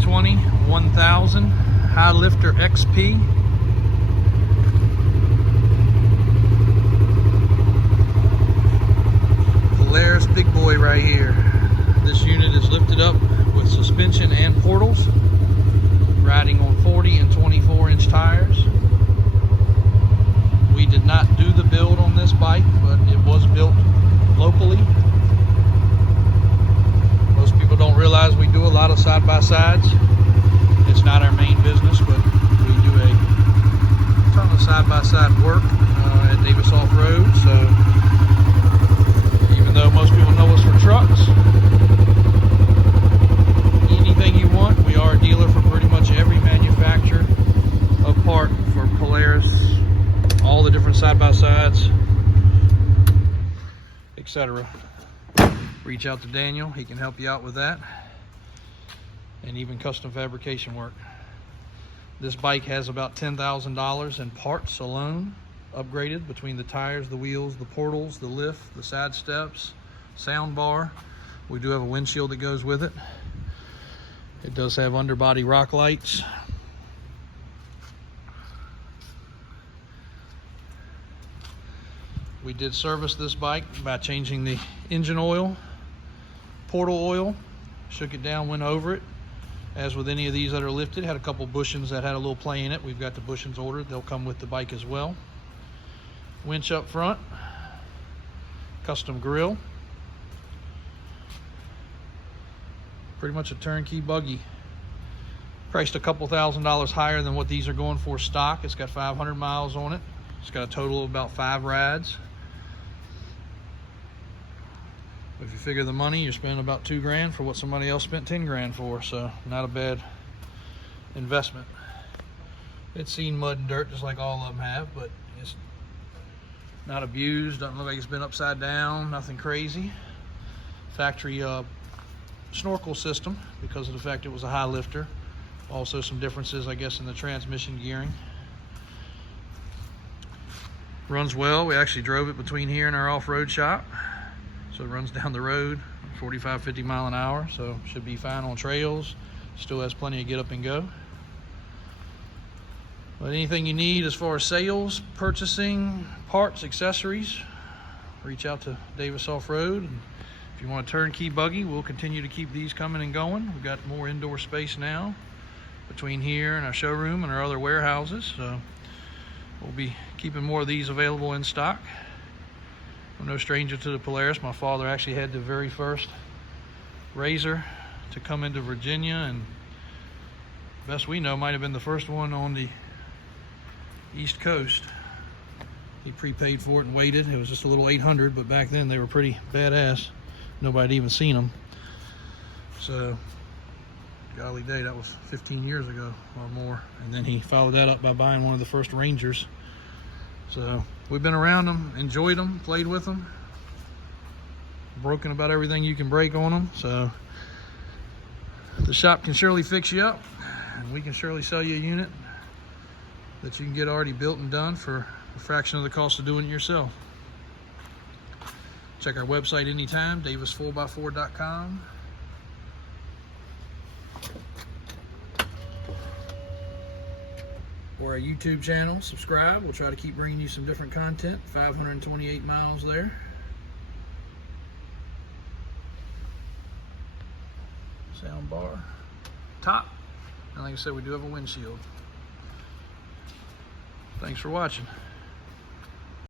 2020 1000 High Lifter XP. Polaris big boy right here. This unit is lifted up with suspension and portals, riding on 40 and 24-inch tires. We did not do the build on this bike, but it was built locally. Most people don't realize we do a lot of side-by-sides. It's not our main business, but we do a ton of side-by-side work at Davis Off-Road. So even though most people know us for trucks, anything you want, we are a dealer for pretty much every manufacturer of part for Polaris, all the different side-by-sides, etc. Reach out to Daniel, he can help you out with that, and even custom fabrication work. This bike has about $10,000 in parts alone, upgraded between the tires, the wheels, the portals, the lift, the side steps, sound bar. We do have a windshield that goes with it. It does have underbody rock lights. We did service this bike by changing the engine oil, portal oil, shook it down, went over it. As with any of these that are lifted, had a couple bushings that had a little play in it. We've got the bushings ordered. They'll come with the bike as well. Winch up front, custom grill. Pretty much a turnkey buggy. Priced a couple $1,000s higher than what these are going for stock. It's got 500 miles on it. It's got a total of about 5 rides. If you figure the money, you're spending about $2 grand for what somebody else spent 10 grand for, so not a bad investment. It's seen mud and dirt just like all of them have, but it's not abused, doesn't look like it's been upside down, nothing crazy. Factory snorkel system because of the fact it was a high lifter. Also some differences, I guess, in the transmission gearing. Runs well. We actually drove it between here and our off-road shop. So it runs down the road 45, 50 mile an hour, so should be fine on trails. Still has plenty of get up and go. But anything you need as far as sales, purchasing, parts, accessories, reach out to Davis Off-Road. If you want a turnkey buggy, we'll continue to keep these coming and going. We've got more indoor space now between here and our showroom and our other warehouses, so we'll be keeping more of these available in stock. I'm no stranger to the Polaris. My father actually had the very first RZR to come into Virginia, and best we know might have been the first one on the East Coast. He prepaid for it and waited. It was just a little 800, but back then they were pretty badass. Nobody had even seen them. So, golly day, that was 15 years ago or more. And then he followed that up by buying one of the first Rangers. So we've been around them, enjoyed them, played with them, broken about everything you can break on them. So the shop can surely fix you up, and we can surely sell you a unit that you can get already built and done for a fraction of the cost of doing it yourself. Check our website anytime, davis4x4.com. Or our YouTube channel, subscribe. We'll try to keep bringing you some different content. 528 miles there. Sound bar, top, and like I said, we do have a windshield. Thanks for watching.